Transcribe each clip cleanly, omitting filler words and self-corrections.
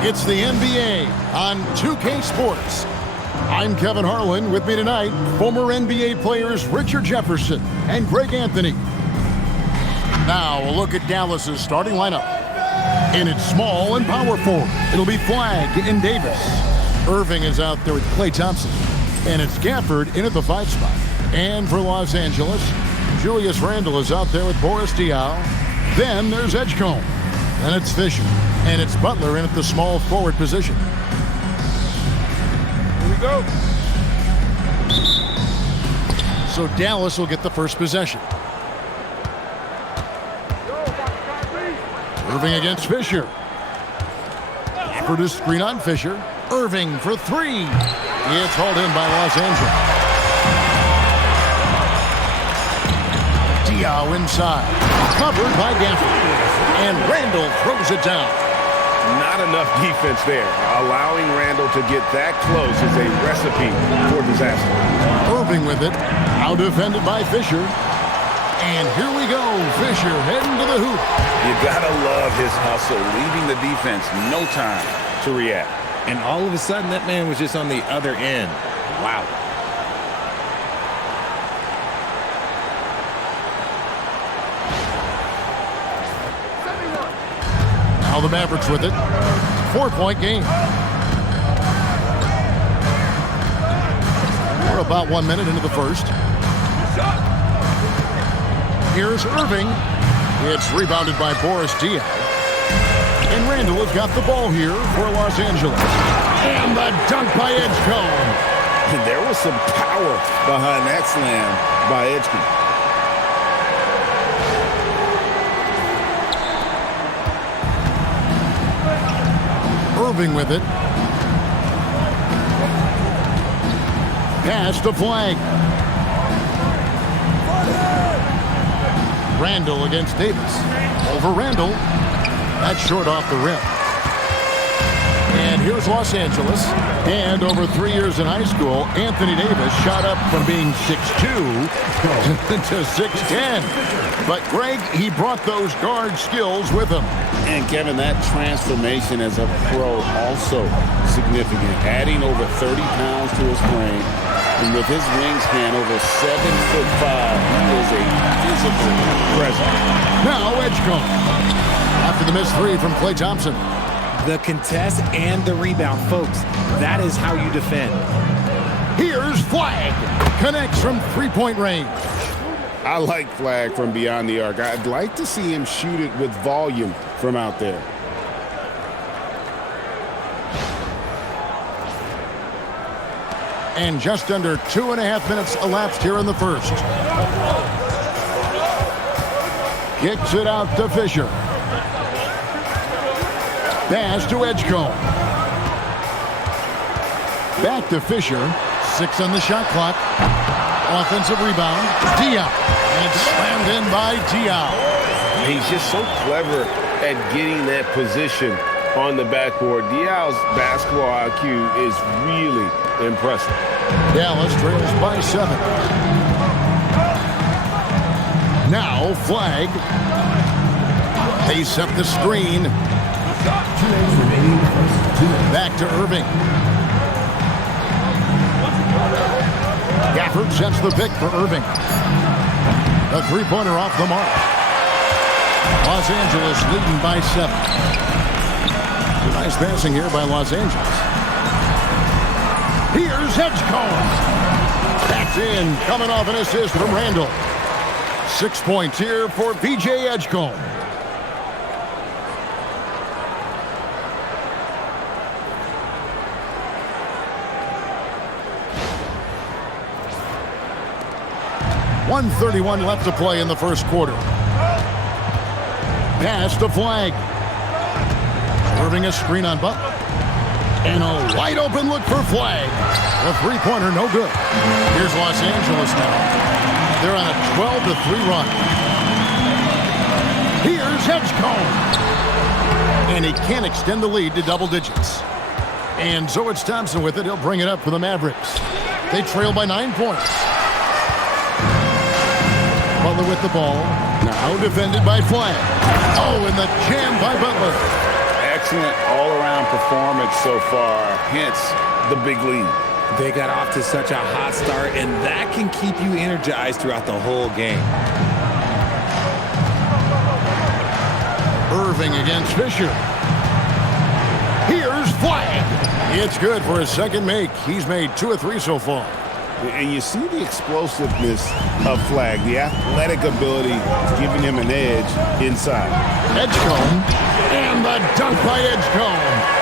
It's the NBA on 2K Sports. I'm Kevin Harlan. With me tonight, former NBA players Richard Jefferson and Greg Anthony. Now, a look at Dallas's starting lineup. In its small and power forward, it'll be Flagg and Davis. Irving is out there with Klay Thompson. And it's Gafford in at the 5 spot. And for Los Angeles, Julius Randle is out there with Boris Diaw. Then there's Edgecombe. Then it's Fisher. And it's Butler in at the small forward position. Here we go. So Dallas will get the first possession. Irving against Fisher. For the screen on Fisher. Irving for 3. It's hauled in by Los Angeles. Diaw inside. Covered by Gafford. And Randle throws it down. Not enough defense there. Allowing Randle to get that close is a recipe for disaster. Irving with it. Out defended by Fisher. And here we go. Fisher heading to the hoop. You gotta love his hustle, leaving the defense no time to react. And all of a sudden, that man was just on the other end. Wow. Now the Mavericks with it. 4-point game. We're about 1 minute into the first. Here's Irving. It's rebounded by Boris Diaw. And Randle has got the ball here for Los Angeles. And the dunk by Edgecombe. There was some power behind that slam by Edgecombe. Irving with it. Pass to Flagg. Randle against Davis. Over Randle. That's short off the rim. And here's Los Angeles. And over 3 years in high school, Anthony Davis shot up from being 6'2" to 6'10". But Greg, he brought those guard skills with him. And Kevin, that transformation as a pro also significant. Adding over 30 pounds to his frame. And with his wingspan over 7'5", he is a physical presence. Now Edgecombe. After the missed 3 from Klay Thompson. The contest and the rebound, folks. That is how you defend. Here's Flagg. Connects from 3-point range. I like Flagg from beyond the arc. I'd like to see him shoot it with volume from out there. And just under 2.5 minutes elapsed here in the first. Kicks it out to Fisher. Pass to Edgecombe. Back to Fisher. 6 on the shot clock. Offensive rebound. Diaw. And it's slammed in by Diaw. He's just so clever at getting that position on the backboard. Diaw's basketball IQ is really impressive. Dallas trails by 7. Now Flagg. They set the screen. Back to Irving. Gafford sets the pick for Irving. The 3-pointer off the mark. Los Angeles leading by 7. Nice passing here by Los Angeles. Here's Edgecombe. That's in, coming off an assist from Randle. 6 points here for PJ Edgecombe. .131 left to play in the first quarter. Pass to Flagg. Irving a screen on Butler. And a wide open look for Flagg. The 3-pointer no good. Here's Los Angeles now. They're on a 12-3 run. Here's Edgecombe. And he can't extend the lead to double digits. And so it's Thompson with it. He'll bring it up for the Mavericks. They trail by 9 points. Butler with the ball. Now defended by Flagg. Oh, and the jam by Butler. Excellent all-around performance so far, hence the big lead. They got off to such a hot start, and that can keep you energized throughout the whole game. Irving against Fisher. Here's Flag. It's good for his second make. He's made 2 of 3 so far. And you see the explosiveness of Flag, the athletic ability giving him an edge inside. Edgecombe, and the dunk by Edgecombe.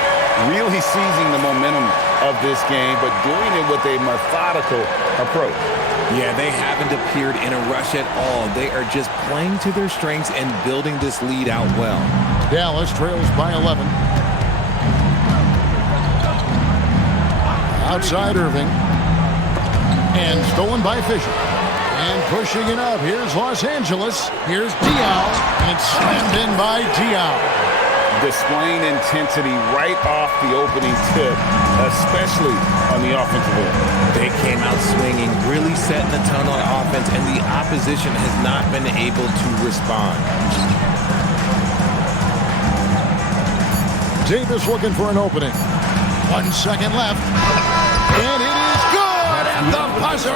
Really seizing the momentum of this game, but doing it with a methodical approach. Yeah, they haven't appeared in a rush at all. They are just playing to their strengths and building this lead out well. Dallas trails by 11. Outside Irving. And stolen by Fisher. And pushing it up. Here's Los Angeles. Here's Diaw. And it's slammed in by Diaw. Displaying intensity right off the opening tip, especially on the offensive end. They came out swinging, really setting the tone on offense, and the opposition has not been able to respond. Davis looking for an opening. 1 second left. And it is good at the buzzer.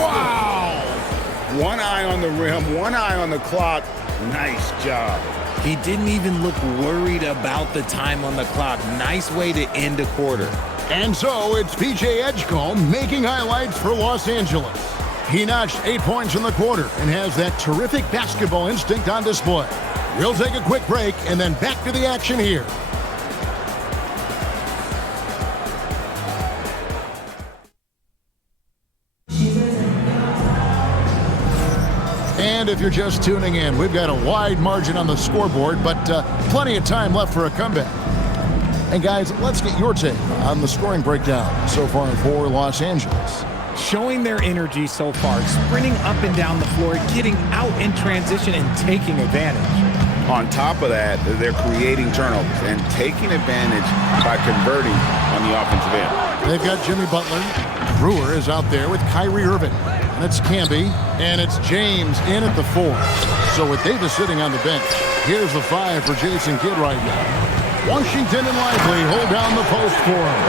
Wow! One eye on the rim, one eye on the clock. Nice job. He didn't even look worried about the time on the clock. Nice way to end a quarter. And so it's P.J. Edgecombe making highlights for Los Angeles. He notched 8 points in the quarter and has that terrific basketball instinct on display. We'll take a quick break and then back to the action here. And if you're just tuning in, we've got a wide margin on the scoreboard, but plenty of time left for a comeback. And guys, let's get your take on the scoring breakdown so far for Los Angeles. Showing their energy so far, sprinting up and down the floor, getting out in transition and taking advantage. On top of that, they're creating turnovers and taking advantage by converting on the offensive end. They've got Jimmy Butler. Brewer is out there with Kyrie Irving. And it's Camby, and it's James in at the 4. So with Davis sitting on the bench, here's the 5 for Jason Kidd right now. Washington and Lively hold down the post for him.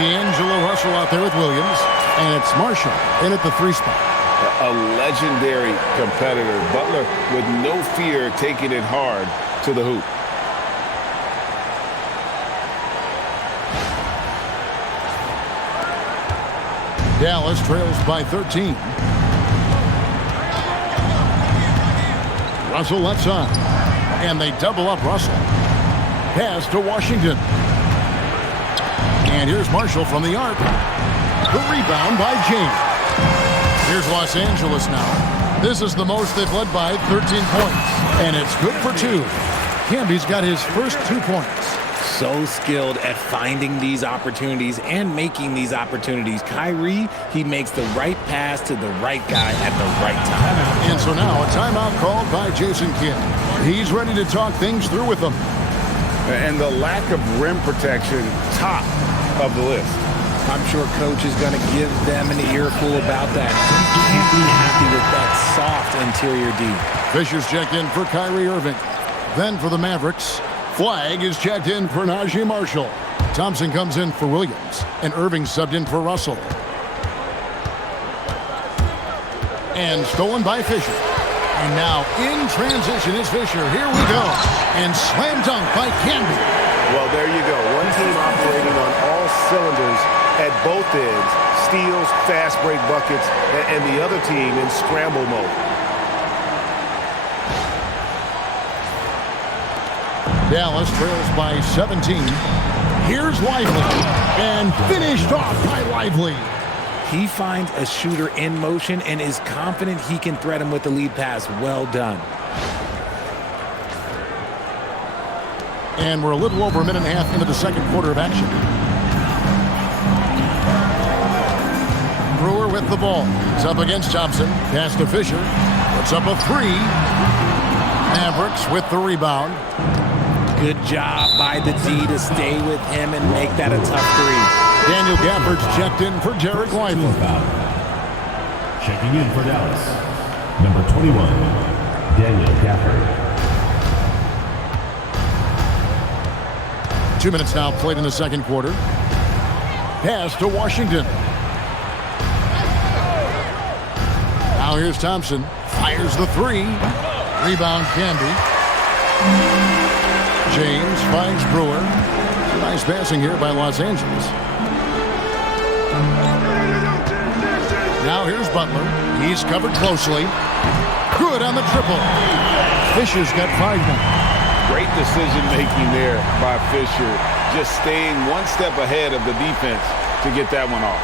D'Angelo Russell out there with Williams, and it's Marshall in at the 3 spot. A legendary competitor. Butler with no fear taking it hard to the hoop. Dallas trails by 13. Russell left side. And they double up Russell. Pass to Washington. And here's Marshall from the arc. The rebound by James. Here's Los Angeles now. This is the most they've led by 13 points. And it's good for 2. Camby's got his first 2 points. So skilled at finding these opportunities and making these opportunities. Kyrie, he makes the right pass to the right guy at the right time. And so now a timeout called by Jason Kidd. He's ready to talk things through with them. And the lack of rim protection, top of the list. I'm sure coach is going to give them an earful about that. He can't be happy with that soft interior D. Fisher's checked in for Kyrie Irving. Then for the Mavericks, Flag is checked in for Najee Marshall. Thompson comes in for Williams, and Irving subbed in for Russell. And stolen by Fisher. And now in transition is Fisher. Here we go. And slam dunk by Camby. Well, there you go. One team operating on all cylinders at both ends. Steals, fast break buckets, and the other team in scramble mode. Dallas trails by 17. Here's Lively. And finished off by Lively. He finds a shooter in motion and is confident he can thread him with the lead pass. Well done. And we're a little over a minute and a half into the second quarter of action. Brewer with the ball. It's up against Thompson. Pass to Fisher. Puts up a 3. Mavericks with the rebound. Good job by the D to stay with him and make that a tough 3. Daniel Gafford's checked in for Derek Lively. Checking in for Dallas, number 21, Daniel Gafford. 2 minutes now played in the second quarter. Pass to Washington. Now here's Thompson. Fires the three. Rebound Canby. James finds Brewer. Nice passing here by Los Angeles. Now here's Butler. He's covered closely. Good on the triple. Fisher's got 5 now. Great decision-making there by Fisher. Just staying one step ahead of the defense to get that one off.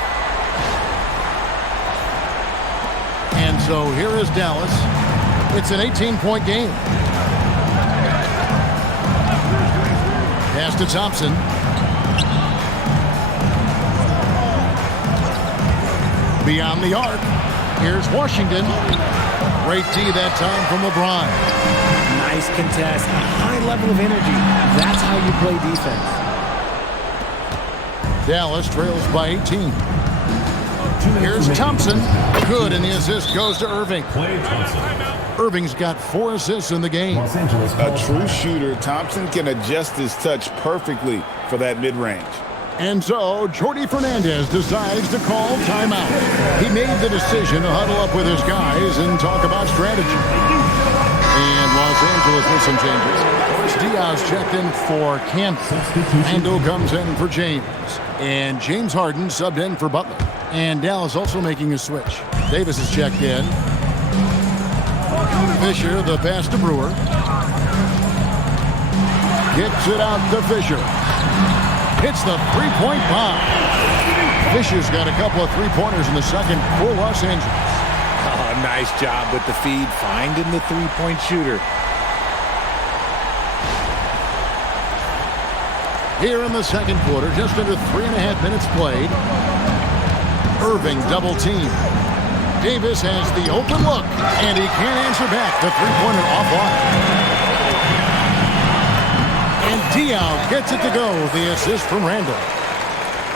And so here is Dallas. It's an 18-point game. Pass to Thompson. Beyond the arc. Here's Washington. Great D that time from LeBron. Nice contest, a high level of energy. That's how you play defense. Dallas trails by 18. Here's Thompson. Good, and the assist goes to Irving. Irving's got 4 assists in the game. A true shooter, Thompson can adjust his touch perfectly for that mid-range. And so, Jordi Fernandez decides to call timeout. He made the decision to huddle up with his guys and talk about strategy. And Los Angeles with some changes. First, Diaz checked in for Camp. Randall comes in for James. And James Harden subbed in for Butler. And Dallas also making a switch. Davis is checked in. Fisher, the pass to Brewer. Kicks it out to Fisher. Hits the three-point bomb. Fisher's got a couple of three-pointers in the second for Los Angeles. Oh, nice job with the feed, finding the three-point shooter. Here in the second quarter, just under 3.5 minutes played. Irving double team. Davis has the open look, and he can't answer back. The three-pointer offline. And Diaz gets it to go. The assist from Randall.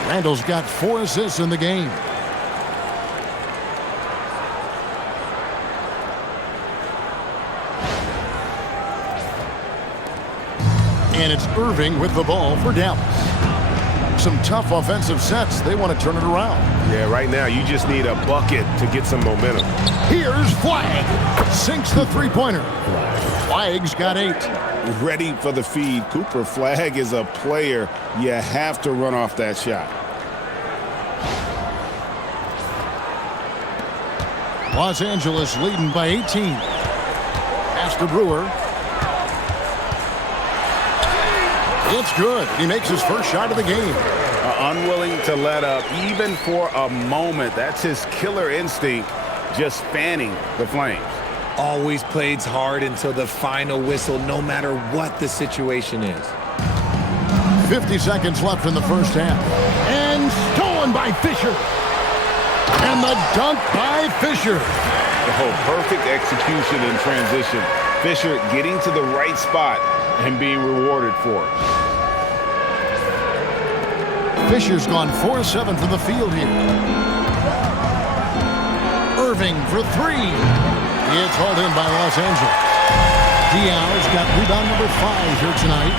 Randall's got 4 assists in the game. And it's Irving with the ball for Dallas. Some tough offensive sets. They want to turn it around. Yeah, right now you just need a bucket to get some momentum. Here's Flag. Sinks the three-pointer. Flag's got 8. Ready for the feed. Cooper Flag is a player. You have to run off that shot. Los Angeles leading by 18. Pass to Brewer. It's good. He makes his first shot of the game. Unwilling to let up even for a moment. That's his killer instinct, just fanning the flames. Always plays hard until the final whistle, no matter what the situation is. 50 seconds left in the first half. And stolen by Fisher. And the dunk by Fisher. Oh, perfect execution in transition. Fisher getting to the right spot and being rewarded for it. Fisher's gone 4-7 from the field here. Irving for 3. It's hauled in by Los Angeles. Diaz got rebound number 5 here tonight.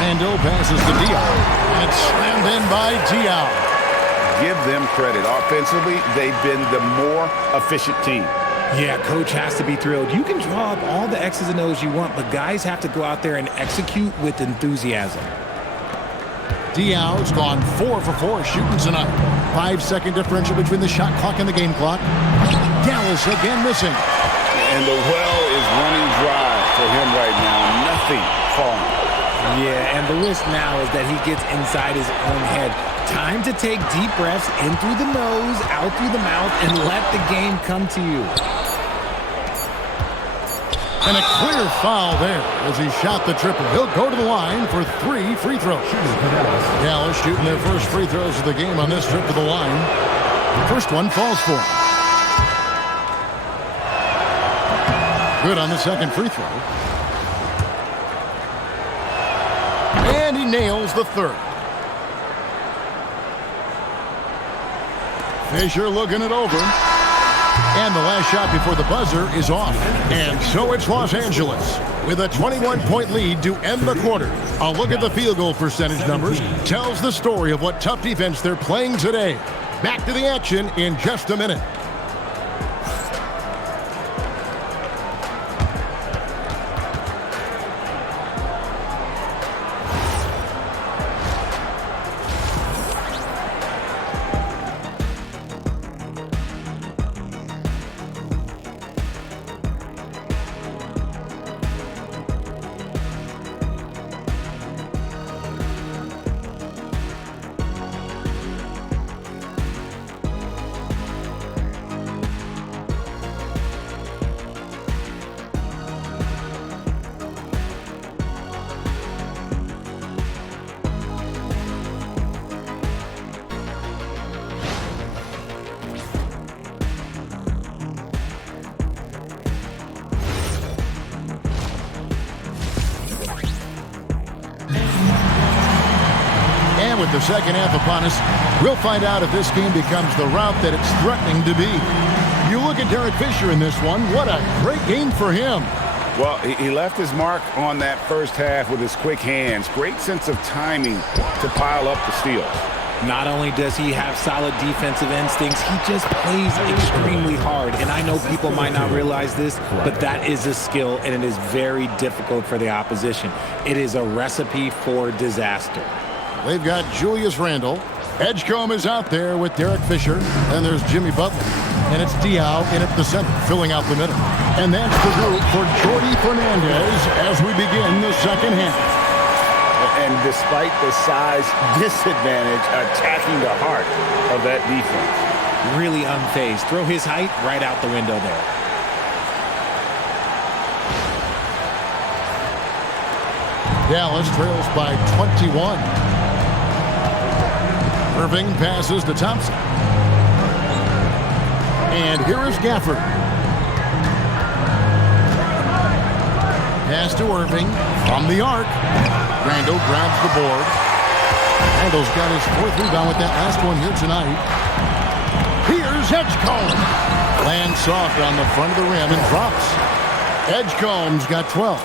Randall passes to Diaz. And it's slammed in by Diaz. Give them credit. Offensively, they've been the more efficient team. Yeah, coach has to be thrilled. You can draw up all the X's and O's you want, but guys have to go out there and execute with enthusiasm. Diaz gone 4 for 4 shooting tonight. 5-second differential between the shot clock and the game clock. Dallas again missing. And the well is running dry for him right now. Nothing falling. Yeah, and the risk now is that he gets inside his own head. Time to take deep breaths in through the nose, out through the mouth, and let the game come to you. And a clear foul there as he shot the triple. He'll go to the line for 3 free throws. Dallas shooting their first free throws of the game on this trip to the line. First one falls for him. Good on the second free throw. And he nails the third. Fisher looking it over. And the last shot before the buzzer is off. And so it's Los Angeles with a 21-point lead to end the quarter. A look at the field goal percentage numbers tells the story of what tough defense they're playing today. Back to the action in just a minute. With the second half upon us, we'll find out if this game becomes the route that it's threatening to be. You look at Derek Fisher in this one, what a great game for him. Well, he left his mark on that first half with his quick hands. Great sense of timing to pile up the steals. Not only does he have solid defensive instincts, he just plays extremely hard. And I know people might not realize this, but that is a skill, and it is very difficult for the opposition. It is a recipe for disaster. They've got Julius Randle. Edgecombe is out there with Derek Fisher. And there's Jimmy Butler. And it's Diaw in at the center, filling out the middle. And that's the group for Jordi Fernandez as we begin the second half. And despite the size disadvantage, attacking the heart of that defense. Really unfazed. Throw his height right out the window there. Dallas trails by 21. Irving passes to Thompson. And here is Gafford. Pass to Irving from the arc. Randle grabs the board. Randle's got his fourth rebound with that last one here tonight. Here's Edgecombe. Lands soft on the front of the rim and drops. Edgecombe's got 12.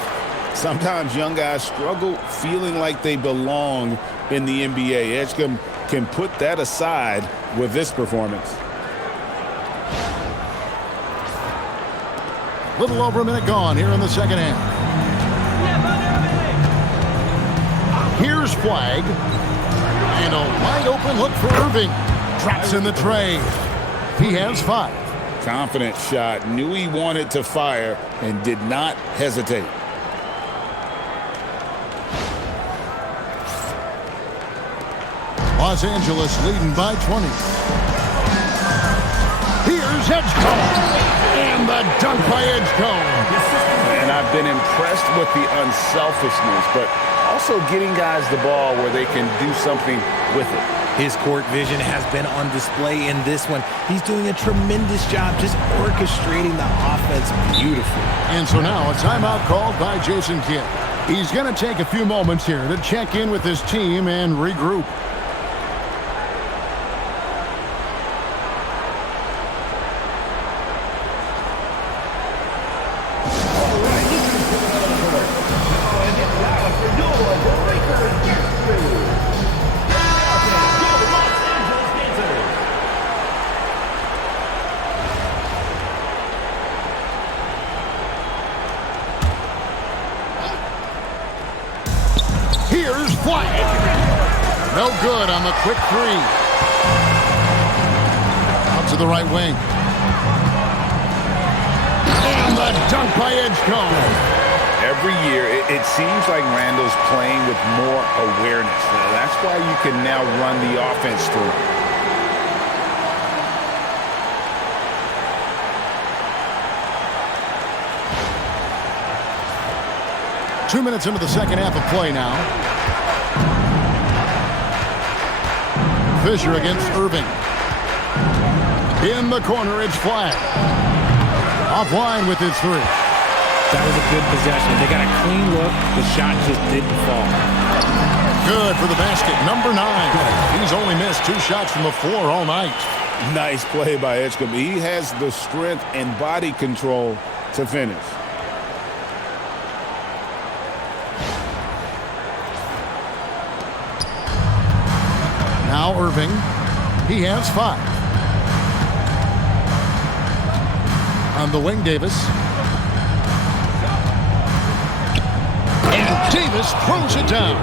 Sometimes young guys struggle feeling like they belong in the NBA. Edgecombe can put that aside with this performance. Little over a minute gone here in the second half. Here's Flag. And a wide open look for Irving. Drops in the tray. He has 5. Confident shot. Knew he wanted to fire and did not hesitate. Los Angeles leading by 20. Here's Edgecombe. And the dunk by Edgecombe. And I've been impressed with the unselfishness, but also getting guys the ball where they can do something with it. His court vision has been on display in this one. He's doing a tremendous job just orchestrating the offense beautifully. And so now a timeout called by Jason Kidd. He's going to take a few moments here to check in with his team and regroup. Here's Flag. No good on the quick three. Out to the right wing. And the dunk by Edgecombe. Every year, it seems like Randle's playing with more awareness. That's why you can now run the offense through. 2 minutes into the second half of play now. Fisher against Irving. In the corner, it's Flag. Offline with his three. That was a good possession. They got a clean look. The shot just didn't fall. Good for the basket. Number 9. He's only missed 2 shots from the floor all night. Nice play by Edgecombe. He has the strength and body control to finish. Now Irving. He has 5. On the wing, Davis. And Davis throws it down.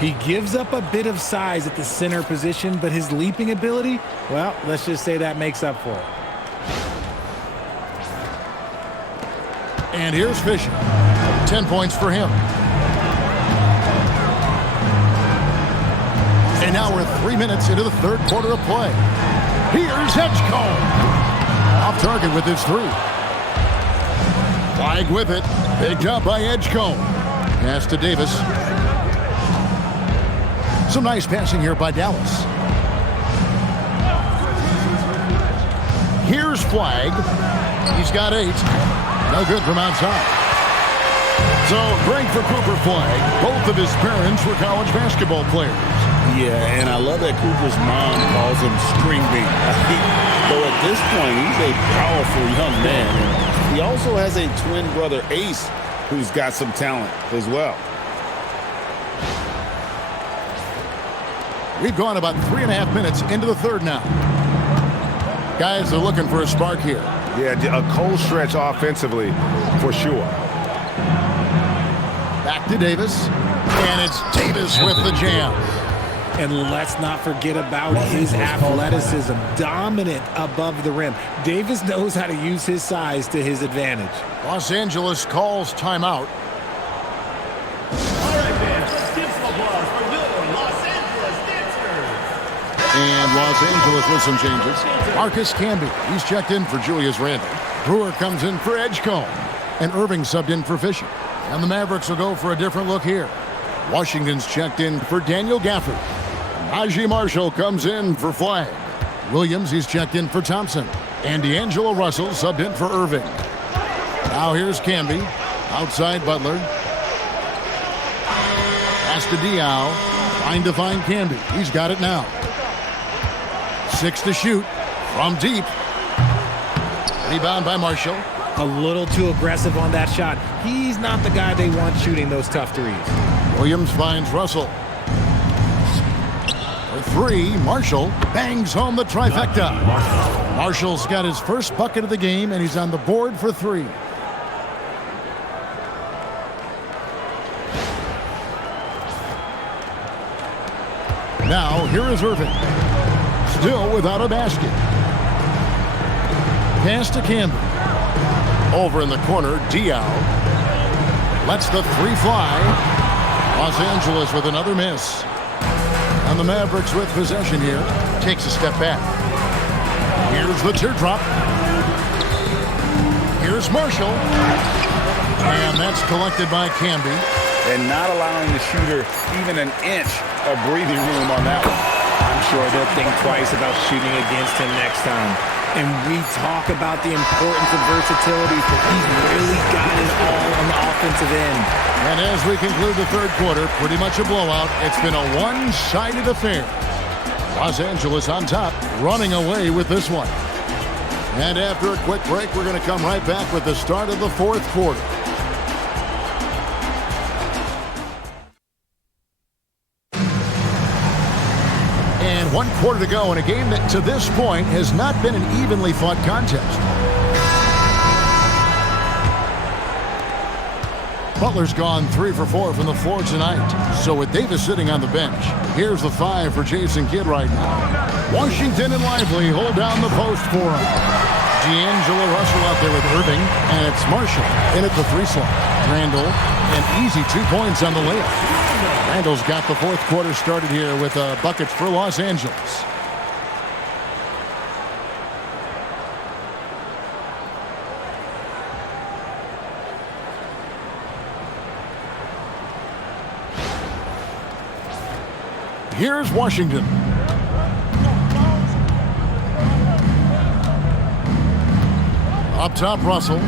He gives up a bit of size at the center position, but his leaping ability, well, let's just say that makes up for it. And here's Fisher. 10 points for him. And now we're 3 minutes into the third quarter of play. Here's Edgecombe. Off target with his 3. Flag with it. Picked up by Edgecombe. Pass to Davis. Some nice passing here by Dallas. Here's Flag. He's got 8. No good from outside. So great for Cooper Flag. Both of his parents were college basketball players. Yeah, and I love that Cooper's mom calls him String Bean. Though at this point, he's a powerful young man. And he also has a twin brother, Ace, who's got some talent as well. We've gone about 3.5 minutes into the third now. Guys are looking for a spark here. Yeah, a cold stretch offensively, for sure. Back to Davis. And it's Davis with the jam. And let's not forget about his athleticism. Dominant above the rim. Davis knows how to use his size to his advantage. Los Angeles calls timeout. All right, man. Let's give some applause for the Los Angeles dancers. And Los Angeles with some changes. Marcus Camby, he's checked in for Julius Randle. Brewer comes in for Edgecombe. And Irving subbed in for Fisher. And the Mavericks will go for a different look here. Washington's checked in for Daniel Gafford. Najee Marshall comes in for Flag. Williams, he's checked in for Thompson. And D'Angelo Russell subbed in for Irving. Now here's Camby. Outside Butler. Pass to Diaw. Trying to find Camby. He's got it now. 6 to shoot. From deep. Rebound by Marshall. A little too aggressive on that shot. He's not the guy they want shooting those tough threes. Williams finds Russell. For 3, Marshall bangs home the trifecta. Marshall's got his first bucket of the game, and he's on the board for 3. Now, here is Irving. Still without a basket. Pass to Camby. Over in the corner, Diaw. Lets the 3 fly. Los Angeles with another miss. And the Mavericks with possession here. Takes a step back. Here's the teardrop. Here's Marshall. And that's collected by Camby. And not allowing the shooter even an inch of breathing room on that one. I'm sure they'll think twice about shooting against him next time. And we talk about the importance of versatility, but he's really got it all on the offensive end. And as we conclude the third quarter, pretty much a blowout. It's been a one-sided affair. Los Angeles on top, running away with this one. And after a quick break, we're going to come right back with the start of the fourth quarter. And 1 quarter to go in a game that to this point has not been an evenly fought contest. Butler's gone 3 for 4 from the floor tonight. So with Davis sitting on the bench, here's the 5 for Jason Kidd right now. Washington and Lively hold down the post for him. D'Angelo Russell out there with Irving, and it's Marshall in at the 3 slot. Randle, an easy 2 points on the layup. Randle's got the fourth quarter started here with buckets for Los Angeles. Here's Washington. Up top, Russell.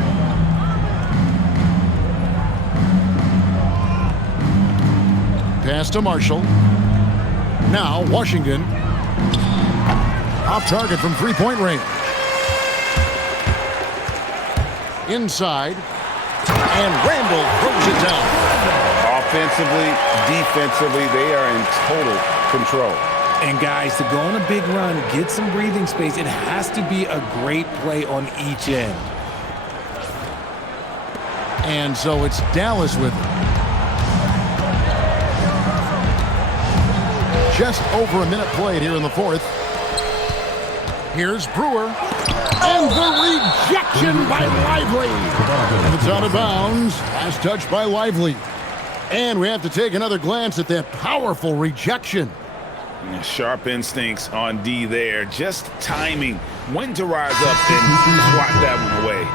Pass to Marshall. Now Washington. Off target from three-point range. Inside. And Randall throws it down. Offensively, defensively, they are in total control. And guys, to go on a big run, get some breathing space, it has to be a great play on each end. And so it's Dallas with it. Just over a minute played here in the fourth. Here's Brewer. And the rejection by Lively. And it's out of bounds. Last touch by Lively. And we have to take another glance at that powerful rejection. Sharp instincts on D there. Just timing when to rise up and swat that one away.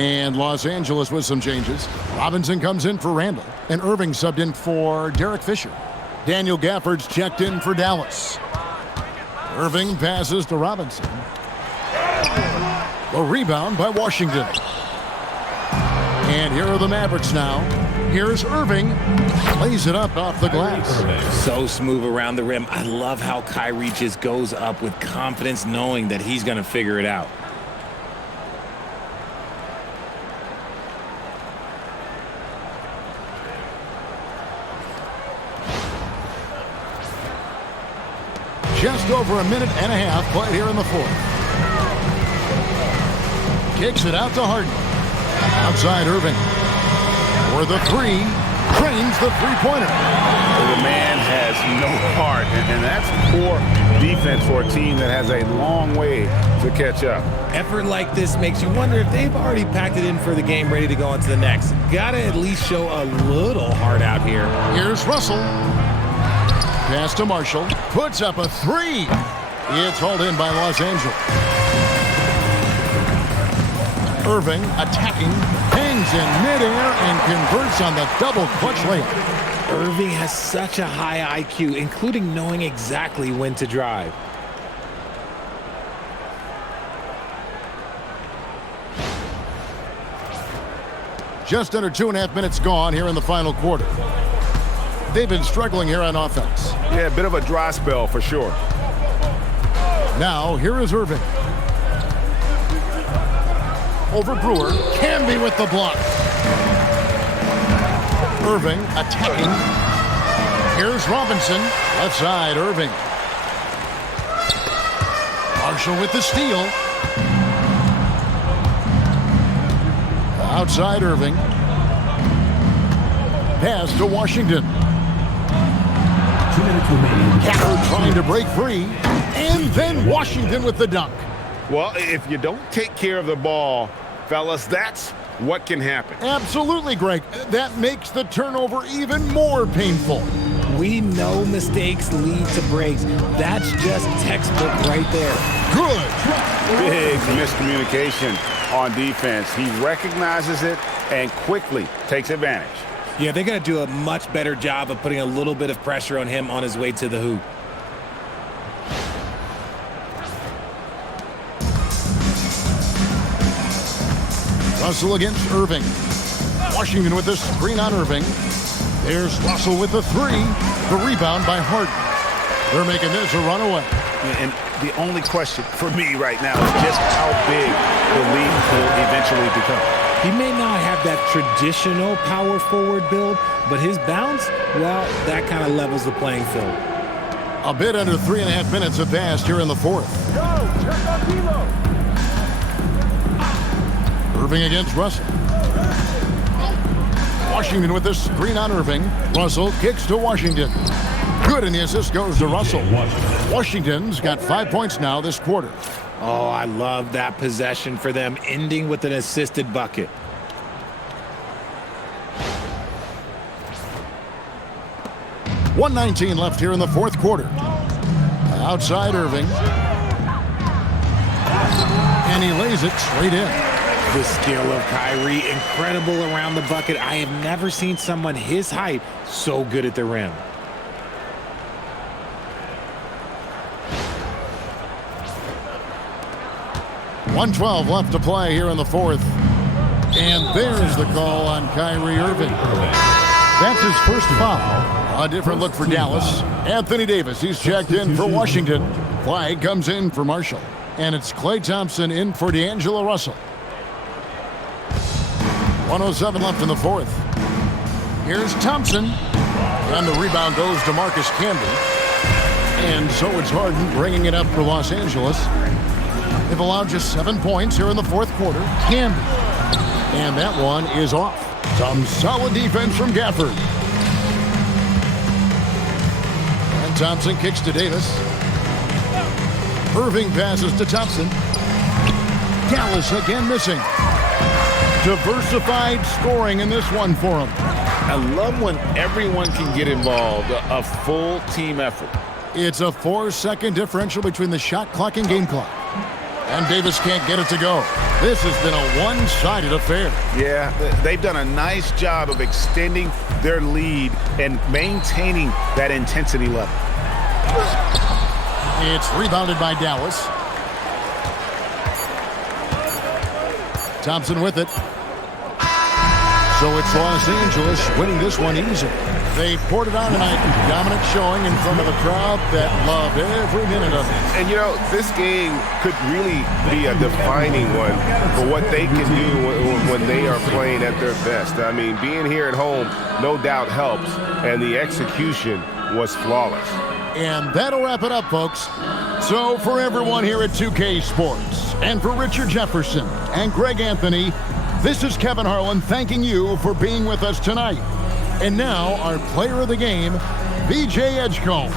And Los Angeles with some changes. Robinson comes in for Randall. And Irving subbed in for Derek Fisher. Daniel Gafford's checked in for Dallas. Irving passes to Robinson. A rebound by Washington. And here are the Mavericks now. Here's Irving. Lays it up off the glass. So smooth around the rim. I love how Kyrie just goes up with confidence, knowing that he's going to figure it out. Just over a minute and a half played here in the fourth. Kicks it out to Harden. Outside Irving. For the three. Trains the three-pointer. The man has no heart, and that's poor defense for a team that has a long way to catch up. Effort like this makes you wonder if they've already packed it in for the game, ready to go on to the next. Gotta at least show a little heart out here. Here's Russell. Pass to Marshall. Puts up a three. It's hauled in by Los Angeles. Irving attacking, hangs in midair and converts on the double clutch layup. Irving has such a high IQ, including knowing exactly when to drive. Just under 2.5 minutes gone here in the final quarter. They've been struggling here on offense. Yeah, a bit of a dry spell for sure. Now, here is Irving. Over Brewer. Canby with the block. Irving attacking. Here's Robinson. Left side, Irving. Marshall with the steal. Outside Irving. Pass to Washington. 2 minutes remaining. Gafford trying to break free. And then Washington with the dunk. Well, if you don't take care of the ball, fellas, that's what can happen. Absolutely, Greg. That makes the turnover even more painful. We know mistakes lead to breaks. That's just textbook right there. Good. Big miscommunication on defense. He recognizes it and quickly takes advantage. Yeah, they're going to do a much better job of putting a little bit of pressure on him on his way to the hoop. Russell against Irving. Washington with the screen on Irving. There's Russell with the three. The rebound by Harden. They're making this a runaway. And the only question for me right now is just how big the lead will eventually become. He may not have that traditional power forward build, but his bounce, well, that kind of levels the playing field. A bit under 3.5 minutes have passed here in the fourth. Irving against Russell. Washington with the screen on Irving. Russell kicks to Washington. Good, and the assist goes to Russell. Washington's got 5 points now this quarter. Oh, I love that possession for them, ending with an assisted bucket. .119 left here in the fourth quarter. Outside Irving. And he lays it straight in. The skill of Kyrie, incredible around the bucket. I have never seen someone his height so good at the rim. .112 left to play here in the fourth. And there's the call on Kyrie Irving. That's his first foul. A different look for Dallas. Anthony Davis, he's checked in for Washington. Flag comes in for Marshall. And it's Klay Thompson in for D'Angelo Russell. 1:07 left in the fourth. Here's Thompson. And the rebound goes to Marcus Camby. And so it's Harden bringing it up for Los Angeles. They've allowed just 7 points here in the fourth quarter. Camby. And that one is off. Some solid defense from Gafford. And Thompson kicks to Davis. Irving passes to Thompson. Dallas again missing. Diversified scoring in this one for him. I love when everyone can get involved, a full team effort. It's a 4-second differential between the shot clock and game clock. And Davis can't get it to go. This has been a one-sided affair. Yeah, they've done a nice job of extending their lead and maintaining that intensity level. It's rebounded by Dallas. Thompson with it. So it's Los Angeles winning this one easy. They poured it on tonight. Dominant showing in front of a crowd that loved every minute of it. And, you know, this game could really be a defining one for what they can do when they are playing at their best. I mean, being here at home no doubt helps, and the execution was flawless. And that'll wrap it up, folks. So for everyone here at 2K Sports, and for Richard Jefferson and Greg Anthony, this is Kevin Harlan thanking you for being with us tonight. And now, our player of the game, BJ Edgecombe.